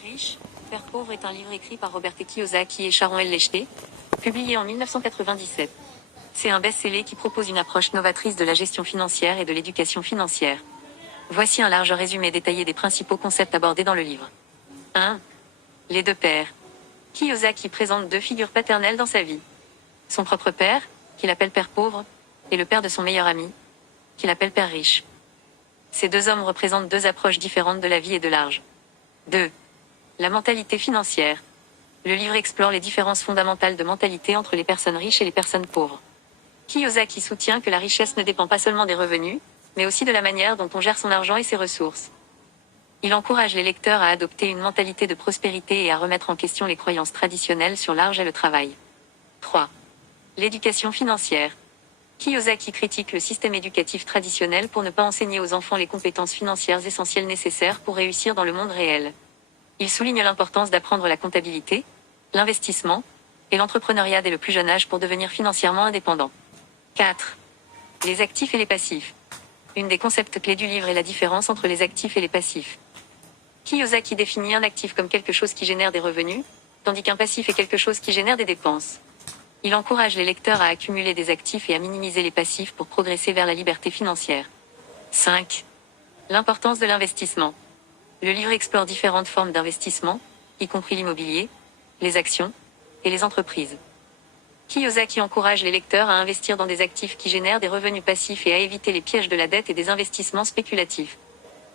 Père riche, Père pauvre est un livre écrit par Robert Kiyosaki et Sharon El-Lechte, publié en 1997. C'est un best-seller qui propose une approche novatrice de la gestion financière et de l'éducation financière. Voici un large résumé détaillé des principaux concepts abordés dans le livre. 1. Les deux pères. Kiyosaki présente deux figures paternelles dans sa vie. Son propre père, qu'il appelle Père pauvre, et le père de son meilleur ami, qu'il appelle Père riche. Ces deux hommes représentent deux approches différentes de la vie et de l'argent. 2. La mentalité financière. Le livre explore les différences fondamentales de mentalité entre les personnes riches et les personnes pauvres. Kiyosaki soutient que la richesse ne dépend pas seulement des revenus, mais aussi de la manière dont on gère son argent et ses ressources. Il encourage les lecteurs à adopter une mentalité de prospérité et à remettre en question les croyances traditionnelles sur l'argent et le travail. 3. L'éducation financière. Kiyosaki critique le système éducatif traditionnel pour ne pas enseigner aux enfants les compétences financières essentielles nécessaires pour réussir dans le monde réel. Il souligne l'importance d'apprendre la comptabilité, l'investissement et l'entrepreneuriat dès le plus jeune âge pour devenir financièrement indépendant. 4. Les actifs et les passifs. Une des concepts clés du livre est la différence entre les actifs et les passifs. Kiyosaki définit un actif comme quelque chose qui génère des revenus, tandis qu'un passif est quelque chose qui génère des dépenses. Il encourage les lecteurs à accumuler des actifs et à minimiser les passifs pour progresser vers la liberté financière. 5. L'importance de l'investissement. Le livre explore différentes formes d'investissement, y compris l'immobilier, les actions et les entreprises. Kiyosaki encourage les lecteurs à investir dans des actifs qui génèrent des revenus passifs et à éviter les pièges de la dette et des investissements spéculatifs.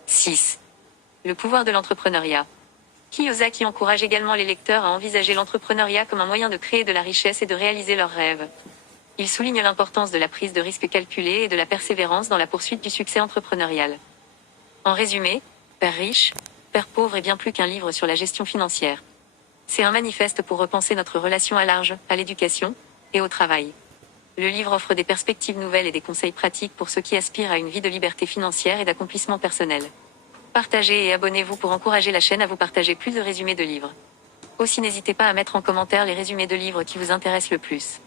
6. Le pouvoir de l'entrepreneuriat. Kiyosaki encourage également les lecteurs à envisager l'entrepreneuriat comme un moyen de créer de la richesse et de réaliser leurs rêves. Il souligne l'importance de la prise de risques calculés et de la persévérance dans la poursuite du succès entrepreneurial. En résumé, Père riche, Père pauvre est bien plus qu'un livre sur la gestion financière. C'est un manifeste pour repenser notre relation à l'argent, à l'éducation et au travail. Le livre offre des perspectives nouvelles et des conseils pratiques pour ceux qui aspirent à une vie de liberté financière et d'accomplissement personnel. Partagez et abonnez-vous pour encourager la chaîne à vous partager plus de résumés de livres. Aussi n'hésitez pas à mettre en commentaire les résumés de livres qui vous intéressent le plus.